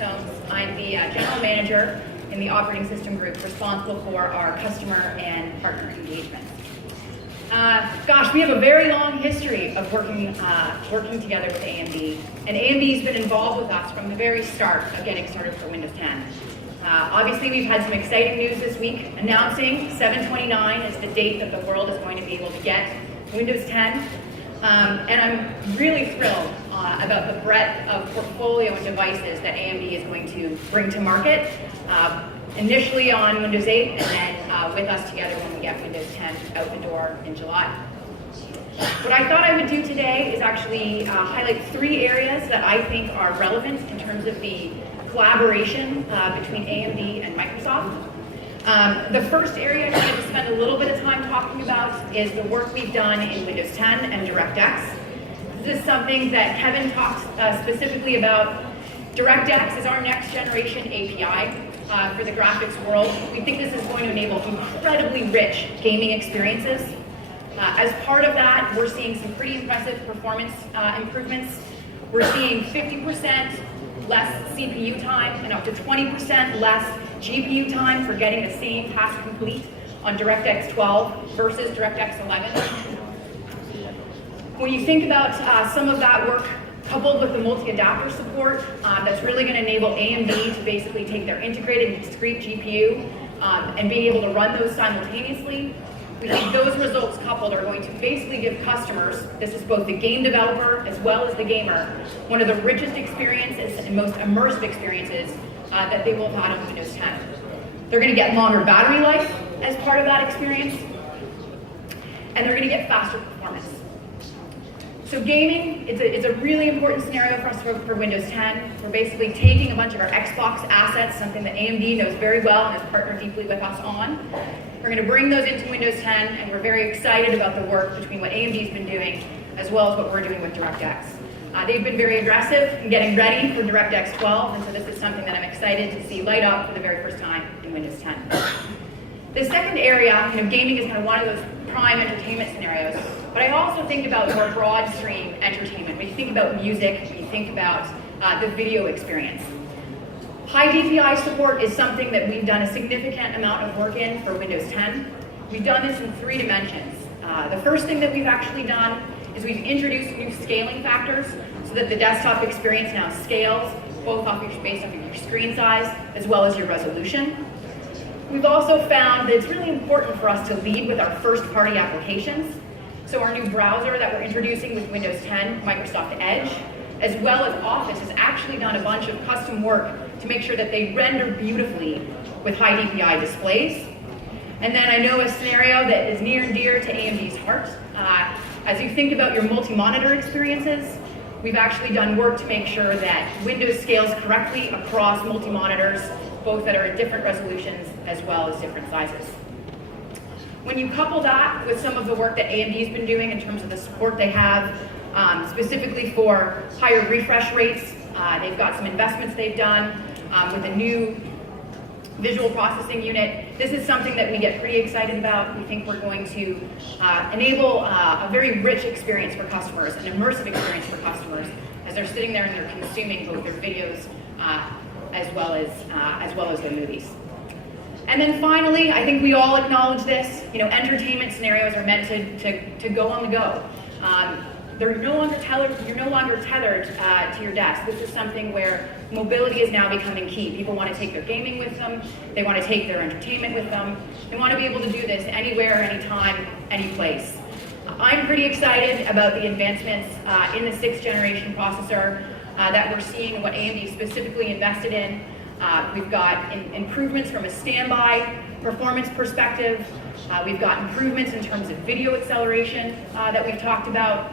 Soames. I'm the General Manager in the Operating System Group responsible for our customer and partner engagement. Gosh, we have a very long history of working together with AMD, and AMD's been involved with us from the very start of getting started for Windows 10. Obviously, we've had some exciting news this week, announcing 7/29 is the date that the world is going to be able to get Windows 10. And I'm really thrilled about the breadth of portfolio and devices that AMD is going to bring to market, initially on Windows 8 and then with us together when we get Windows 10 out the door in July. What I thought I would do today is actually highlight 3 areas that I think are relevant in terms of the collaboration between AMD and Microsoft. The first area I'm going to spend a little bit of time talking about is the work we've done in Windows 10 and DirectX. This is something that Kevin talked specifically about. DirectX is our next generation API for the graphics world. We think this is going to enable incredibly rich gaming experiences. As part of that, we're seeing some pretty impressive performance improvements. We're seeing 50% less CPU time and up to 20% less GPU time for getting the same task complete on DirectX 12 versus DirectX 11. When you think about some of that work coupled with the multi-adapter support, that's really going to enable AMD to basically take their integrated and discrete GPU and being able to run those simultaneously. We think those results coupled are going to basically give customers, this is both the game developer as well as the gamer, one of the richest experiences and most immersive experiences that they will have had on Windows 10. They're going to get longer battery life as part of that experience, and they're going to get faster performance. So gaming, it's a really important scenario for us for Windows 10. We're basically taking a bunch of our Xbox assets, something that AMD knows very well and has partnered deeply with us on. We're going to bring those into Windows 10, and we're very excited about the work between what AMD's been doing as well as what we're doing with DirectX. They've been very aggressive in getting ready for DirectX 12, and so this is something that I'm excited to see light up for the very first time in Windows 10. The second area, gaming is kind of one of those prime entertainment scenarios, but I also think about more broad stream entertainment. When you think about music, when you think about the video experience. High DPI support is something that we've done a significant amount of work in for Windows 10. We've done this in 3 dimensions. The first thing that we've actually done is we've introduced new scaling factors so that the desktop experience now scales both based off of your screen size as well as your resolution. We've also found that it's really important for us to lead with our first-party applications. So our new browser that we're introducing with Windows 10, Microsoft Edge, as well as Office, has actually done a bunch of custom work to make sure that they render beautifully with high DPI displays. And then I know a scenario that is near and dear to AMD's heart. As you think about your multi-monitor experiences, we've actually done work to make sure that Windows scales correctly across multi-monitors, both that are at different resolutions as well as different sizes. When you couple that with some of the work that AMD's been doing in terms of the support they have, specifically for higher refresh rates, they've got some investments they've done with a new visual processing unit. This is something that we get pretty excited about. We think we're going to enable a very rich experience for customers, an immersive experience for customers as they're sitting there and they're consuming both their videos as well as their movies. And then finally, I think we all acknowledge this. Entertainment scenarios are meant to go on the go. You're no longer tethered to your desk. This is something where mobility is now becoming key. People want to take their gaming with them. They want to take their entertainment with them. They want to be able to do this anywhere, anytime, any place. I'm pretty excited about the advancements in the 6th generation processor that we're seeing, what AMD specifically invested in. We've got improvements from a standby performance perspective. We've got improvements in terms of video acceleration that we've talked about.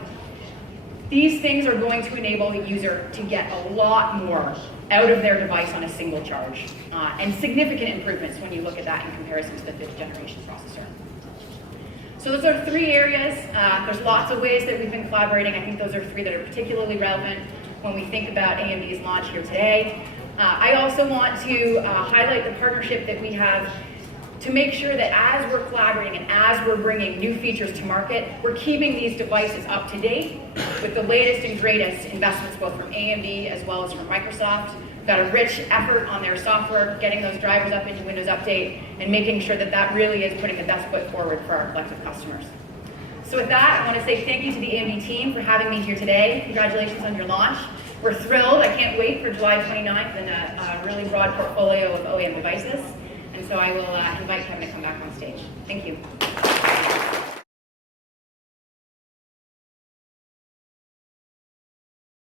These things are going to enable the user to get a lot more out of their device on a single charge, and significant improvements when you look at that in comparison to the 5th generation processor. So those are 3 areas. There's lots of ways that we've been collaborating. I think those are 3 that are particularly relevant when we think about AMD's launch here today. I also want to highlight the partnership that we have to make sure that as we're collaborating and as we're bringing new features to market, we're keeping these devices up to date with the latest and greatest investments both from AMD as well as from Microsoft got a rich effort on their software, getting those drivers up into Windows Update, and making sure that that really is putting the best foot forward for our collective customers. So with that, I want to say thank you to the AMD team for having me here today. Congratulations on your launch. We're thrilled. I can't wait for July 29th and a really broad portfolio of OEM devices. And so I will invite Kevin to come back on stage. Thank you.